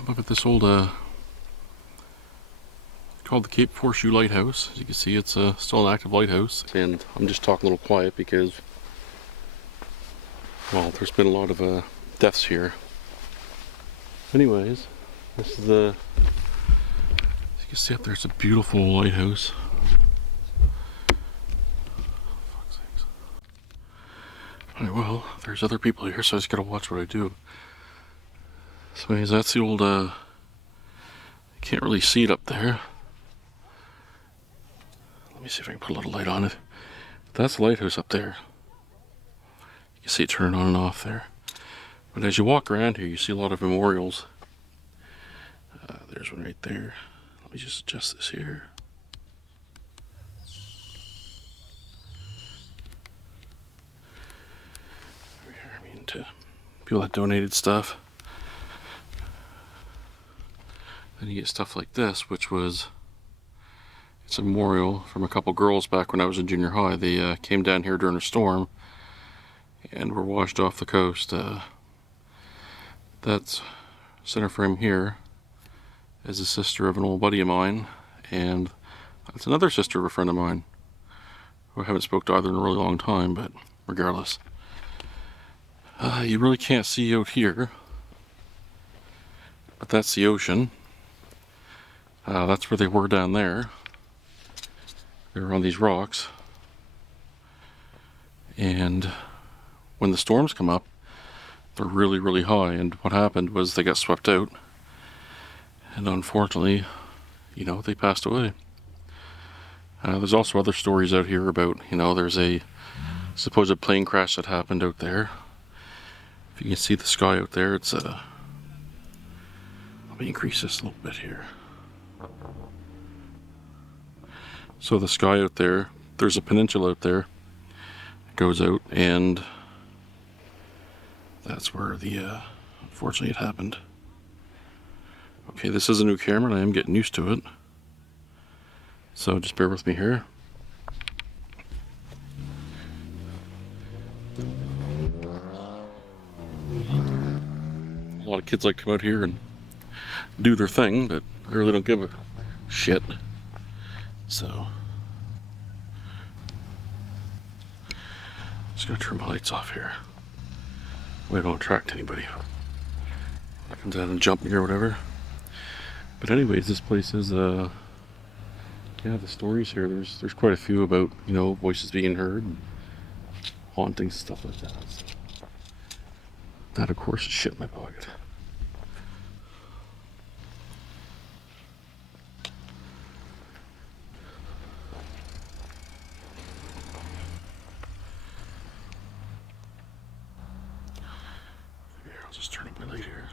I'm up at this old, called the Cape Forchu Lighthouse. As you can see, it's still an active lighthouse. And I'm just talking a little quiet because, well, there's been a lot of deaths here. Anyways, this is the, as you can see up there, it's a beautiful lighthouse. Alright, well, there's other people here, so I just gotta watch what I do. So anyways, that's the old, you can't really see it up there. Let me see if I can put a little light on it. That's the lighthouse up there. You can see it turning on and off there. But as you walk around here, you see a lot of memorials. There's one right there. Let me just adjust this here. I mean, to people that donated stuff. Then you get stuff like this, which was, it's a memorial from a couple girls back when I was in junior high. They came down here during a storm and were washed off the coast. That's center frame here is a sister of an old buddy of mine, and that's another sister of a friend of mine who I haven't spoke to either in a really long time, but regardless. You really can't see out here, but that's the ocean. That's where they were down there. They were on these rocks, and when the storms come up, they're really, really high, and what happened was they got swept out, and unfortunately, you know, they passed away. There's also other stories out here about, you know, there's a supposed plane crash that happened out there. If you can see the sky out there, it's let me increase this a little bit here. So the sky out there, there's a peninsula out there that goes out, and that's where the unfortunately it happened. Okay, this is a new camera and I am getting used to it, so just bear with me here. A lot of kids like to come out here and do their thing, but I really don't give a shit. So just gonna turn my lights off here. We don't attract anybody that comes out and jumping or whatever. But anyways, this place is yeah, the stories here, there's quite a few about, you know, voices being heard and hauntings and stuff like that. So that of course is shit in my pocket. Here, I'll just turn up my light here.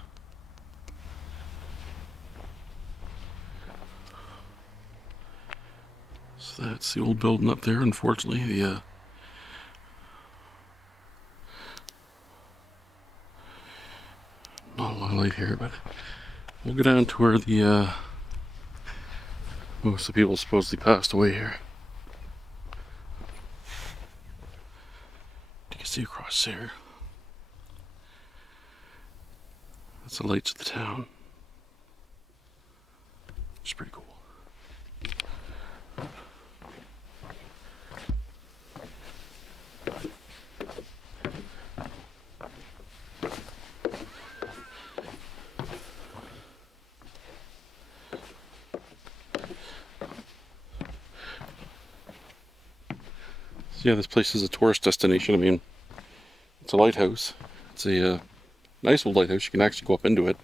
So that's the old building up there. Unfortunately, the not a lot of light here, but we'll go down to where the most of the people supposedly passed away here. You can see across there. That's the lights of the town. It's pretty cool. So yeah, this place is a tourist destination. I mean, it's a lighthouse. It's a nice old lighthouse. You can actually go up into it.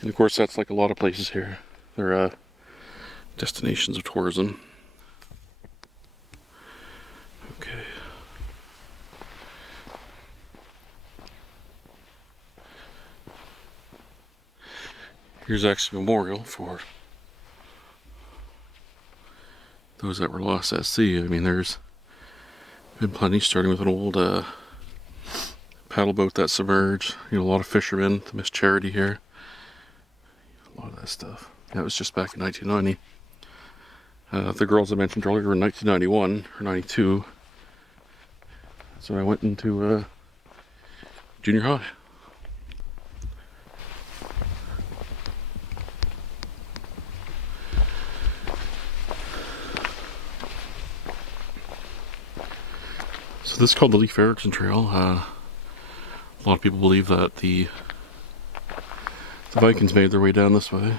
And of course, that's like a lot of places here. They're destinations of tourism. Okay. Here's actually a memorial for those that were lost at sea. I mean, there's been plenty, starting with an old paddle boat that submerged. You know, a lot of fishermen, the Miss Charity here. A lot of that stuff. That was just back in 1990. The girls I mentioned earlier were in 1991 or 92. So I went into junior high. So this is called the Leif Erikson Trail. A lot of people believe that the Vikings made their way down this way.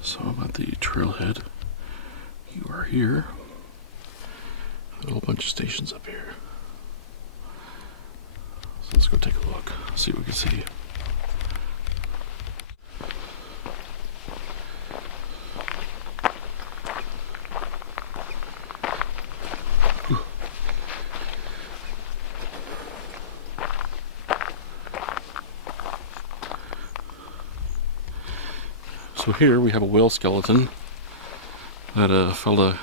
So I'm at the trailhead. You are here. A whole bunch of stations up here. So let's go take a look, see what we can see. So here we have a whale skeleton that a fella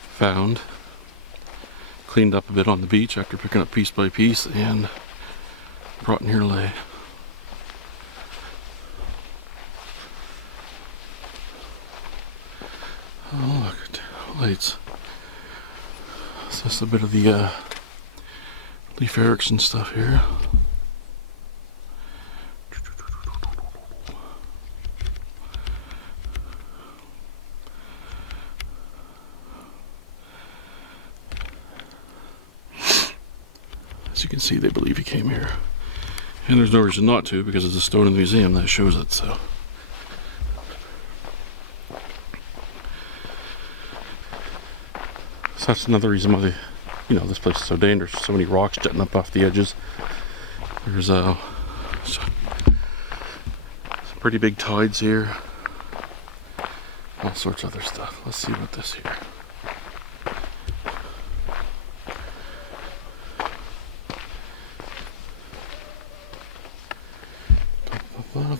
found, cleaned up a bit on the beach after picking up piece by piece, and brought in here to lay. Oh look at lights. So that's a bit of the Leif Erikson stuff here. As you can see, they believe he came here. And there's no reason not to, because there's a stone in the museum that shows it, so. So that's another reason why this place is so dangerous. So many rocks jutting up off the edges. There's some pretty big tides here. All sorts of other stuff. Let's see what this here.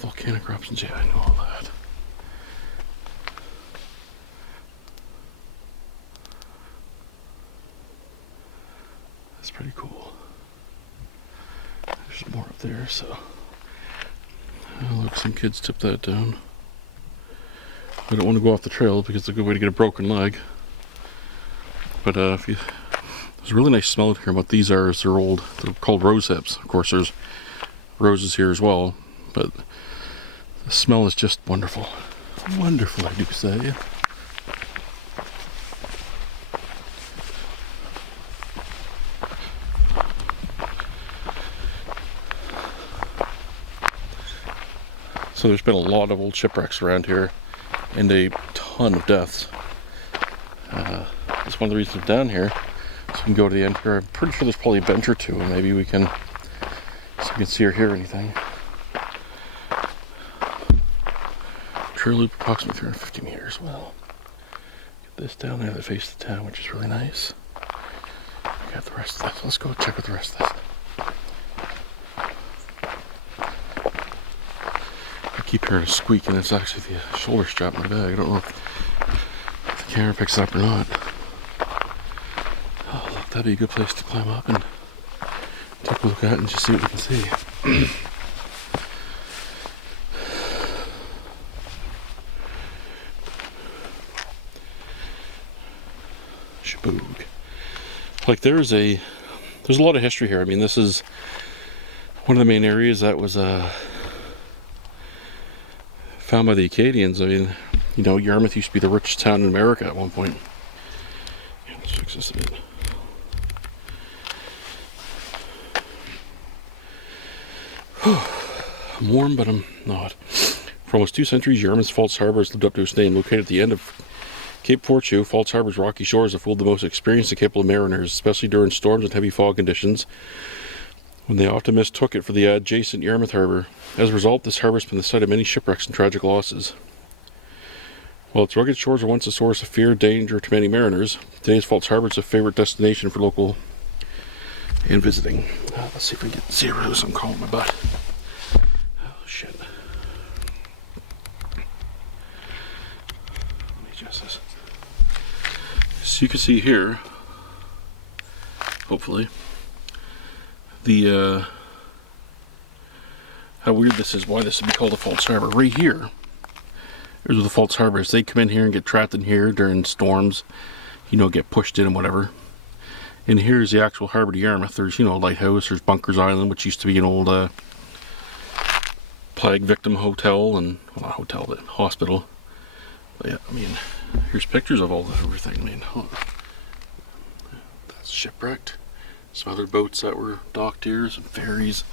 Volcanic eruptions, yeah, I know all that. That's pretty cool. There's more up there, so. Oh, look, some kids tipped that down. I don't want to go off the trail because it's a good way to get a broken leg. But there's a really nice smell in here. What these are is they're called rose hips. Of course, there's roses here as well, but the smell is just wonderful. Wonderful, I do say. So there's been a lot of old shipwrecks around here and a ton of deaths. That's one of the reasons I'm down here. So we can go to the end here. I'm pretty sure there's probably a bench or two, and maybe we can see or hear anything. Trail loop approximately 350 meters. Well, get this down there that faces the town, which is really nice. We got the rest of this. Let's go check out the rest of this. I keep hearing a squeak, and it's actually the shoulder strap in my bag. I don't know if the camera picks it up or not. Oh, look, that'd be a good place to climb up and take a look at and just see what we can see. Shaboog. Like there's a lot of history here. I mean, this is one of the main areas that was found by the Acadians. I mean, Yarmouth used to be the richest town in America at one point. Yeah, let's fix this a bit. I'm warm, but I'm not. For almost 2 centuries, Yarmouth's False Harbor has lived up to its name. Located at the end of Cape Forchu, False Harbor's rocky shores have fooled the most experienced and capable mariners, especially during storms and heavy fog conditions, when they often mistook it for the adjacent Yarmouth Harbor. As a result, this harbor has been the site of many shipwrecks and tragic losses. While its rugged shores were once a source of fear and danger to many mariners, today's False Harbor is a favorite destination for local and visiting. Let's see if we can get zeros. I'm calling my butt. Oh, shit. Let me adjust this. So you can see here, hopefully, the how weird this is, why this would be called a False Harbor. Right here is where the False Harbor is. They come in here and get trapped in here during storms, get pushed in and whatever. And here's the actual harbor to Yarmouth. There's, Lighthouse, there's Bunkers Island, which used to be an old plague victim hotel and, well, not hotel, but hospital. But yeah, I mean, here's pictures of all that, everything. I mean, that's shipwrecked. Some other boats that were docked here, some ferries,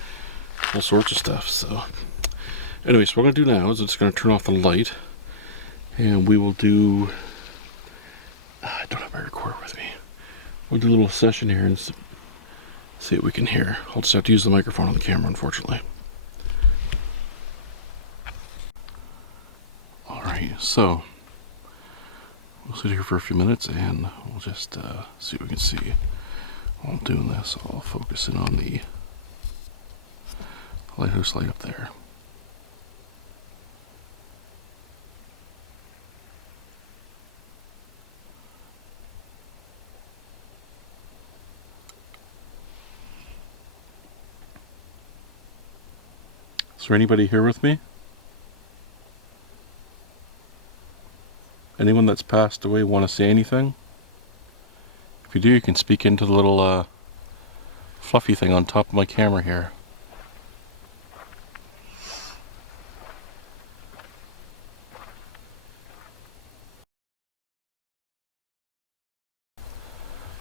all sorts of stuff. So, anyways, what we're gonna do now is I'm just gonna turn off the light, and we will do. I don't have my recorder with me. We'll do a little session here and see what we can hear. I'll just have to use the microphone on the camera, unfortunately. Alright, so we'll sit here for a few minutes and we'll just see what we can see. While I'm doing this, I'll focus in on the lighthouse light up there. Is there anybody here with me? Anyone that's passed away want to say anything? If you do, you can speak into the little fluffy thing on top of my camera here.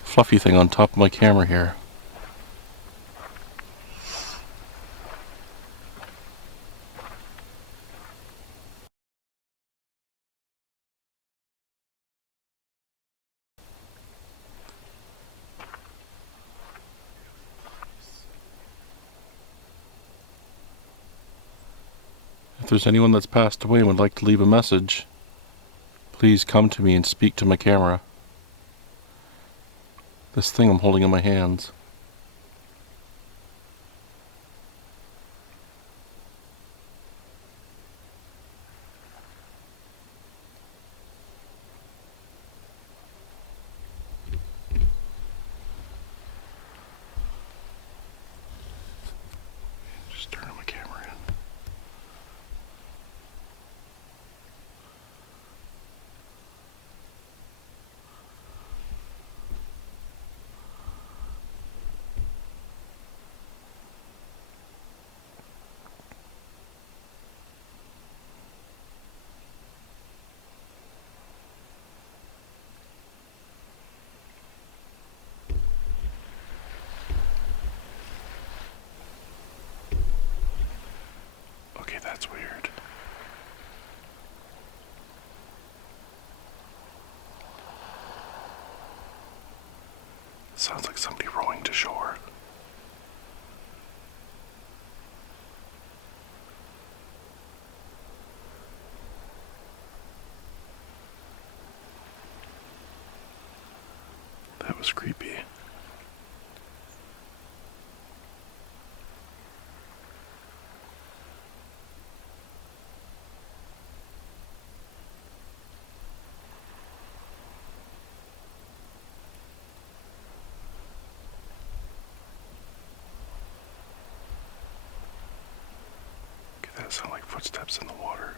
Fluffy thing on top of my camera here. If there's anyone that's passed away and would like to leave a message, please come to me and speak to my camera. This thing I'm holding in my hands. Just turning my camera in. Okay, that's weird. It sounds like somebody rowing to shore. That was creepy. That sound like footsteps in the water.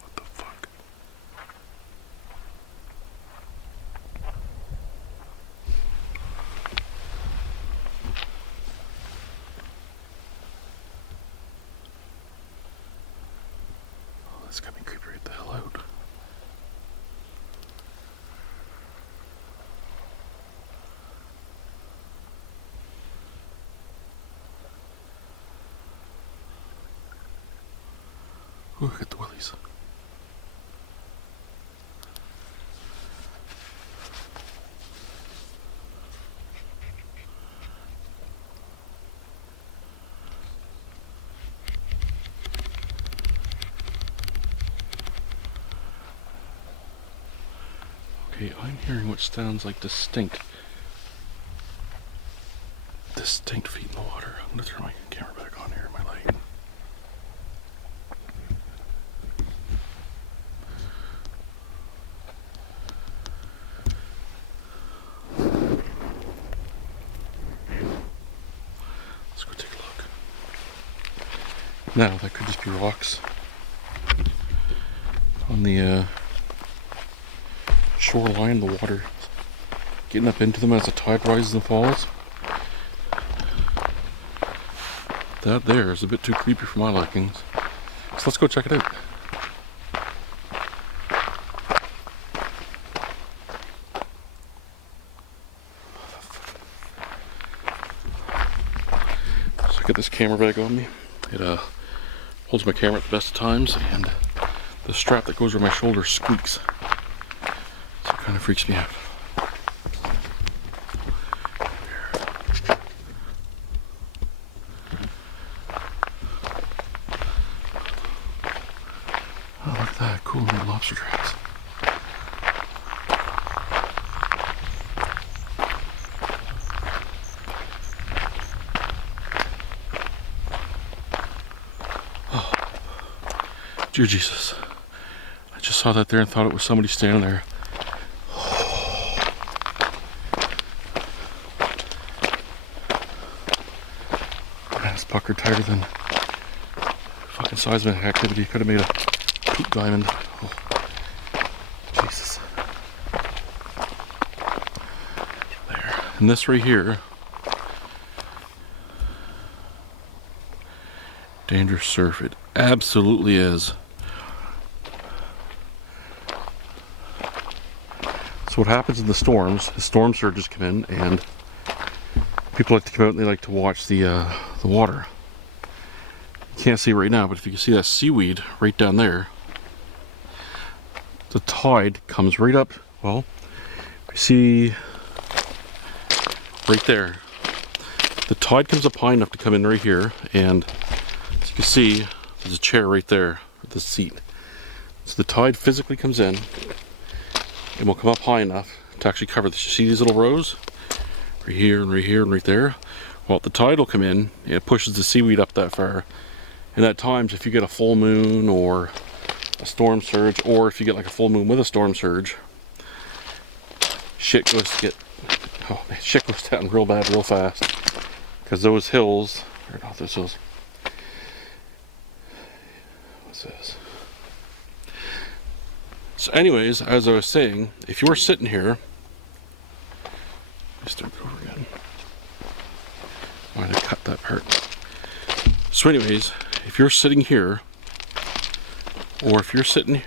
What the fuck? Oh, that's got me creepy right the hell out. Ooh, look at the willies. Okay, I'm hearing what sounds like distinct feet in the water. I'm gonna turn my camera back on here, my light. Let's go take a look. Now, that could just be rocks on the shoreline, the water getting up into them as the tide rises and falls. That there is a bit too creepy for my likings. So let's go check it out. So I got this camera bag on me. It holds my camera at the best of times, and the strap that goes over my shoulder squeaks. So it kind of freaks me out. Oh, look at that cool little lobster tracks. Oh, dear Jesus. I just saw that there and thought it was somebody standing there. Man, it's puckered tighter than fucking seismic activity. Could have made a poop diamond. Oh, Jesus. There. And this right here, dangerous surf. It absolutely is. So what happens in the storms, the storm surges come in, and people like to come out and they like to watch the water. You can't see it right now, but if you can see that seaweed right down there, the tide comes right up. Well, you see right there, the tide comes up high enough to come in right here, and as you can see, there's a chair right there, the seat. So the tide physically comes in and will come up high enough to actually cover this. You see these little rows? Right here and right here and right there. Well, the tide will come in and it pushes the seaweed up that far. And at times, if you get a full moon or a storm surge, or if you get like a full moon with a storm surge, shit goes down real bad real fast. Because those hills, or not those hills. What's this? So anyways, as I was saying, if you're sitting here, let me start over again. Why did I cut that part? So anyways, if you're sitting here, or if you're sitting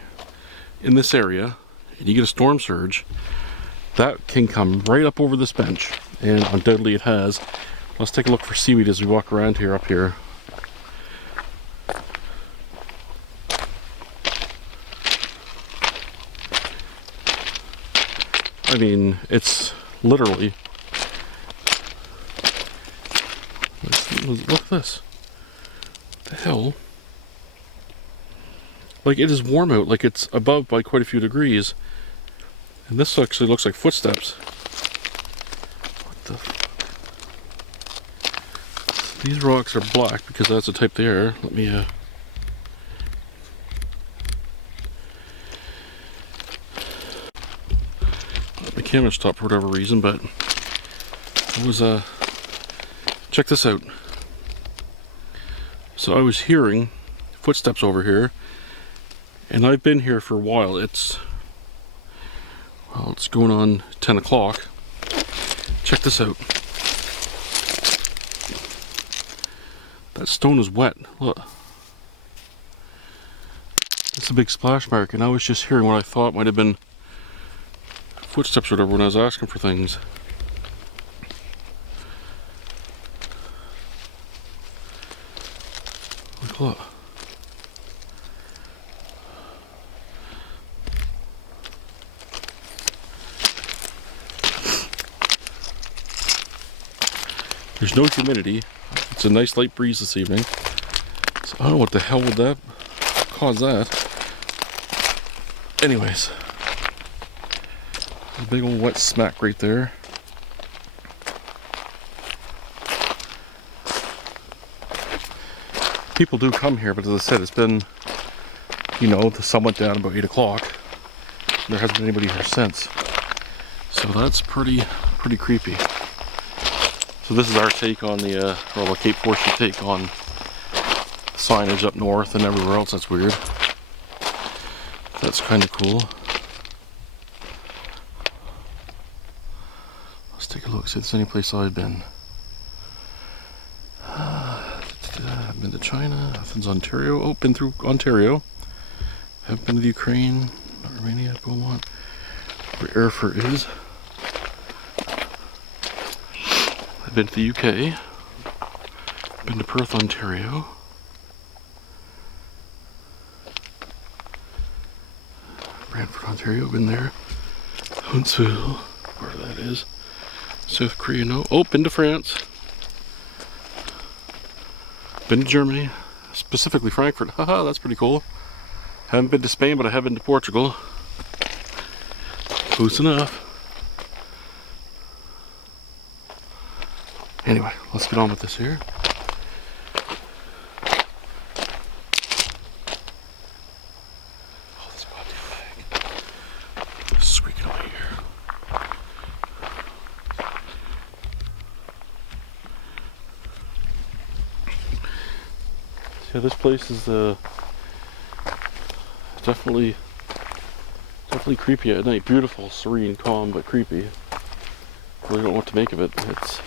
in this area, and you get a storm surge, that can come right up over this bench, and undoubtedly it has. Let's take a look for seaweed as we walk around here, up here. I mean, it's literally, look at this. What the hell? Like, it is warm out, like it's above by quite a few degrees. And this actually looks like footsteps. What the? These rocks are black because that's the type they are. Let me, my camera stopped for whatever reason, but it was, check this out. So I was hearing footsteps over here, and I've been here for a while. It's going on 10 o'clock. Check this out. That stone is wet. Look. It's a big splash mark, and I was just hearing what I thought might have been footsteps or whatever when I was asking for things. Look. There's no humidity. It's a nice light breeze this evening. So I don't know what the hell would that cause that. Anyways. A big old wet smack right there. People do come here, but as I said, it's been, you know, the sun went down about 8 o'clock. There hasn't been anybody here since. So that's pretty creepy. So this is our take on the Cape Forchu take on signage up north and everywhere else. That's weird. That's kind of cool. Let's take a look, see if there's any place I've been. China, Athens, Ontario. Oh, been through Ontario. Haven't been to the Ukraine, not Romania, Beaumont, where Erfurt is. I've been to the UK. Been to Perth, Ontario. Brantford, Ontario, been there. Huntsville, where that is. South Korea, no. Oh, been to France. Been to Germany, specifically Frankfurt. Haha, that's pretty cool. Haven't been to Spain, but I have been to Portugal. Close enough. Anyway, let's get on with this here. Oh, this goddamn bag. It's squeaking away here. So this place is definitely creepy at night. Beautiful, serene, calm, but creepy. Really don't know what to make of it. It's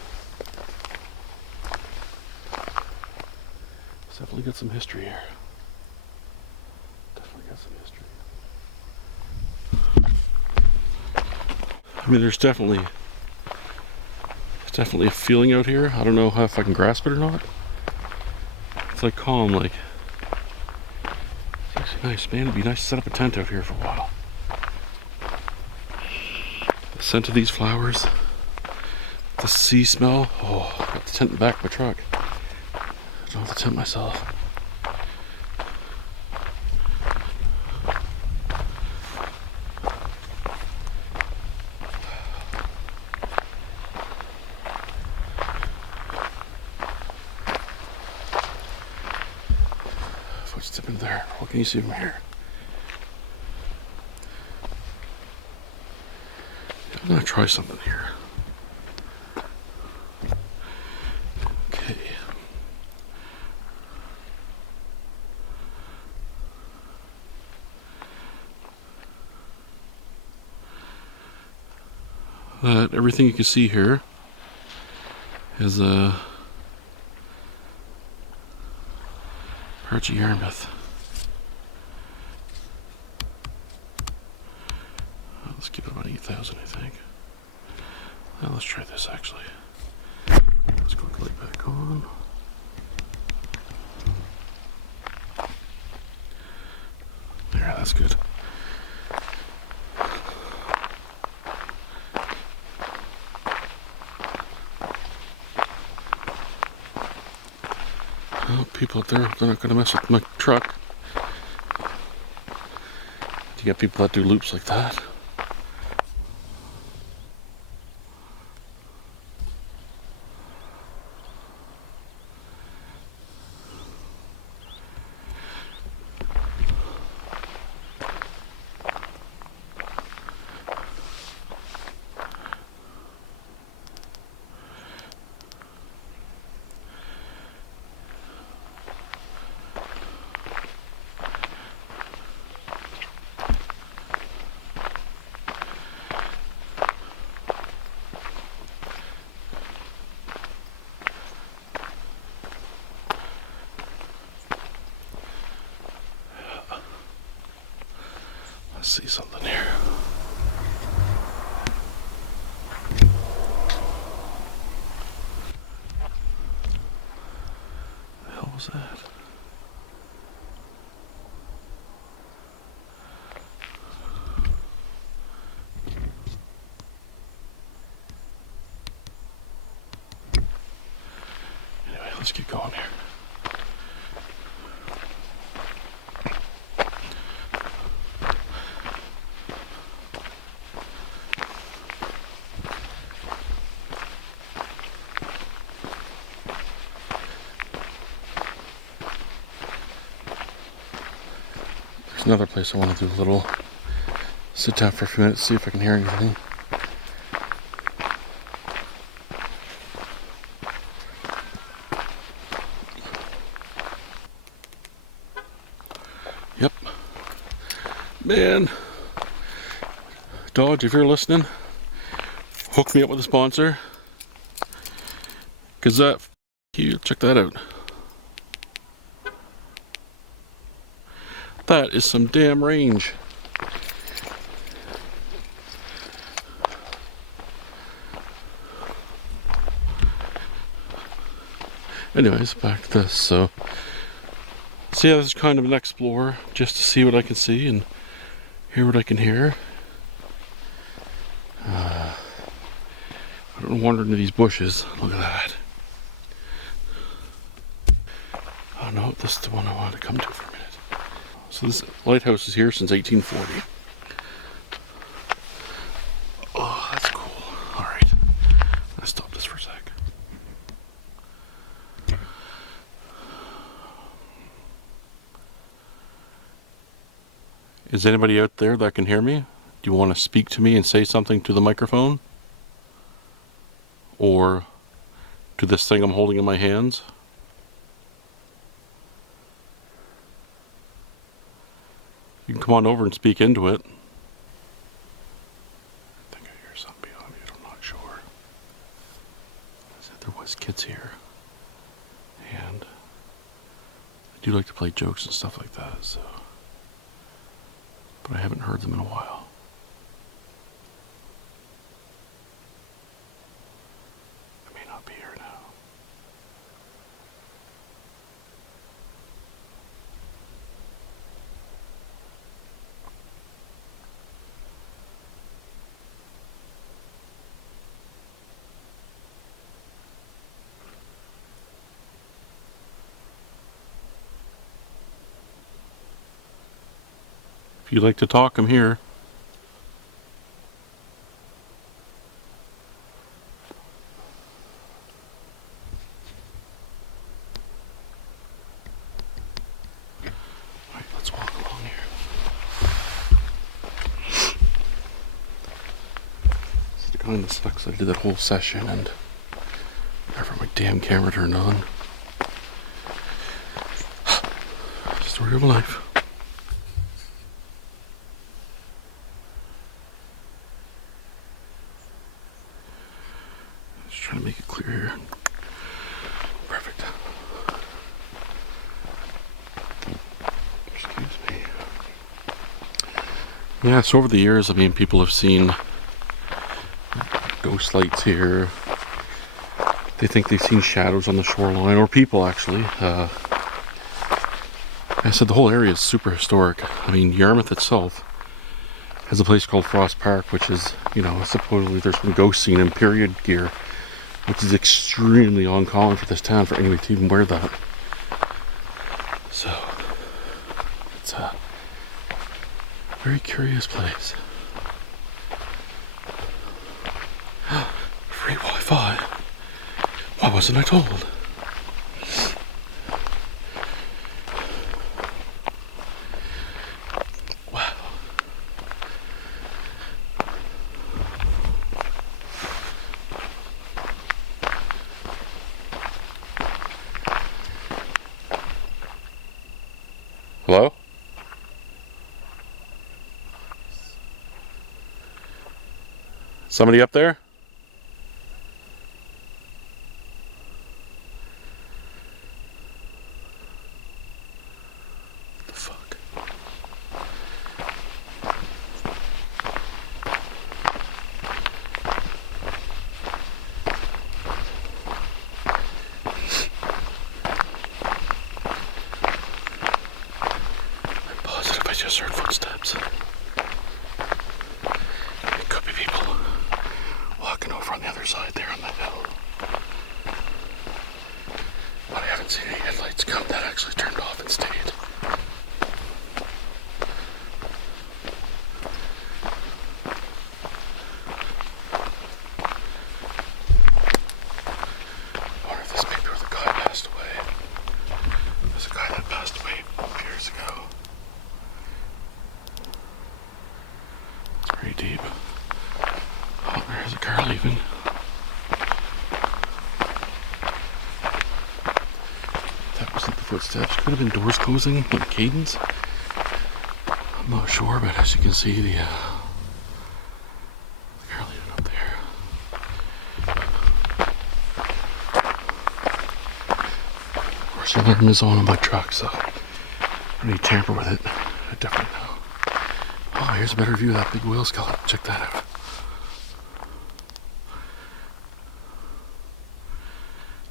definitely got some history here. Definitely got some history. I mean, there's definitely a feeling out here. I don't know if I can grasp it or not. It's like calm, like it's actually nice, man. It'd be nice to set up a tent out here for a while. The scent of these flowers, the sea smell. Oh, I got the tent in the back of my truck. I don't have to tent myself. Footstep in there. What can you see from here? I'm gonna try something here. Okay. Everything you can see here is Archie Yarmouth. Let's keep it about 8,000, I think. Now let's try this actually. Let's go right back on. There, that's good. Oh, people up there, they're not gonna mess with my truck. You got people that do loops like that. Let's see something here. The hell was that? Anyway, let's keep going here. There's another place I want to do a little sit down for a few minutes, see if I can hear anything. Yep. Man. Dodge, if you're listening, hook me up with a sponsor. Cause that, check that out. That is some damn range. Anyways, back to this. So yeah, this is kind of an explore, just to see what I can see and hear what I can hear. I don't wander into these bushes. Look at that. Oh no, this is the one I wanted to come to for a minute. So this lighthouse is here since 1840. Oh, that's cool. Alright. Let's stop this for a sec. Is anybody out there that can hear me? Do you want to speak to me and say something to the microphone? Or to this thing I'm holding in my hands? You can come on over and speak into it. I think I hear something behind me, but I'm not sure. I said there was kids here. And I do like to play jokes and stuff like that, so. But I haven't heard them in a while. I may not be here now. If you'd like to talk, I'm here. Alright, let's walk along here. This kind of sucks. I did that whole session and never my damn camera turned on. Story of my life. Trying to make it clear here. Perfect. Excuse me. Yeah, so over the years, I mean, people have seen ghost lights here. They think they've seen shadows on the shoreline, or people actually. I said the whole area is super historic. I mean, Yarmouth itself has a place called Frost Park, which is, you know, supposedly there's been ghosts seen in period gear, which is extremely uncommon for this town for anybody to even wear that. So, it's a very curious place. Free Wi-Fi. Why wasn't I told? Wow. Hello? Somebody up there? What the fuck? I'm positive I just heard footsteps. It could be people walking over on the other side there on that hill. But I haven't seen any headlights come that actually turned off and stayed. I wonder if this may be where the guy passed away. There's a guy that passed away years ago. It's pretty deep. Oh, there's a car leaving. That wasn't the footsteps. Could have been doors closing, like cadence. I'm not sure, but as you can see, the car leaving up there. Of course, the alarm is on my truck, so I don't need to tamper with it. different now. Oh, here's a better view of that big whale skeleton. Check that out.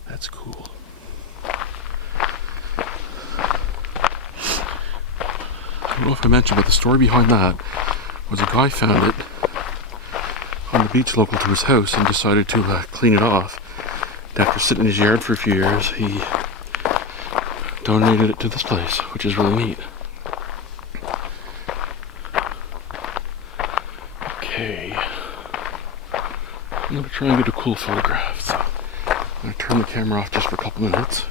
That's cool. I don't know if I mentioned, but the story behind that was a guy found it on the beach local to his house and decided to clean it off. And after sitting in his yard for a few years, he donated it to this place, which is really neat. Okay, I'm going to try and get a cool photograph. So I'm going to turn the camera off just for a couple minutes.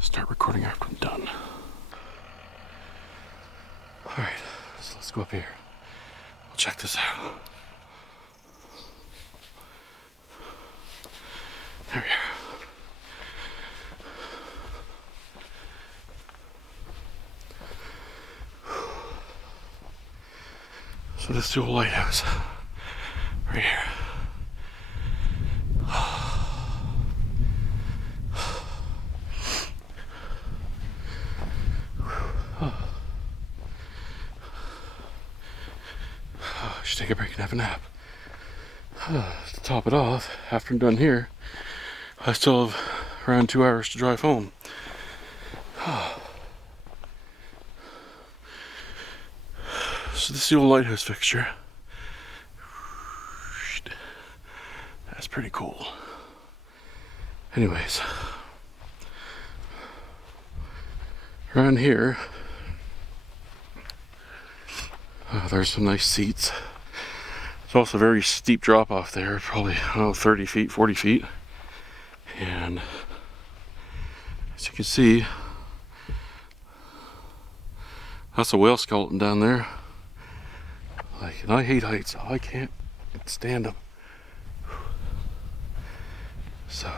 Start recording after I'm done. Alright, so let's go up here. We'll check this out. There we are. So this is the old lighthouse, right here. I should take a break and have a nap. To top it off, after I'm done here, I still have around 2 hours to drive home. So this is the old lighthouse fixture. That's pretty cool. Anyways, around here, there's some nice seats. It's also a very steep drop off there, probably, I don't know, 30 feet, 40 feet. And as you can see, that's a whale skeleton down there. Like, and I hate heights, so I can't stand them. So,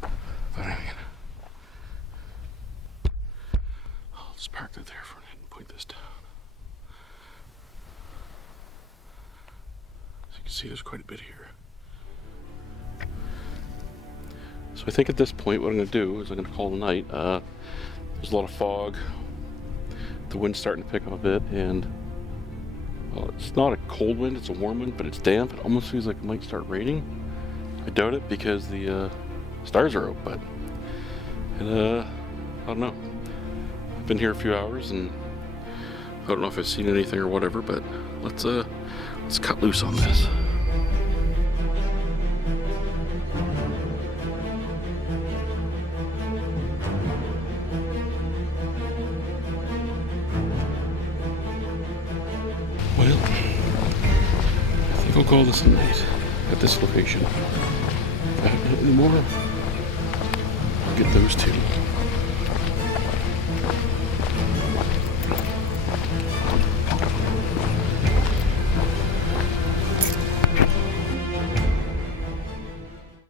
but I mean, I'll just park that there for a minute and point this down. As you can see, there's quite a bit here. So I think at this point, what I'm going to do is I'm going to call it a night. There's a lot of fog. The wind's starting to pick up a bit, and well, it's not a cold wind, it's a warm wind, but it's damp. It almost feels like it might start raining. I doubt it because the stars are out, but I don't know. I've been here a few hours and I don't know if I've seen anything or whatever, but let's cut loose on this. Well, I think I'll call this a night at this location. If I haven't hit any more, I'll get those two.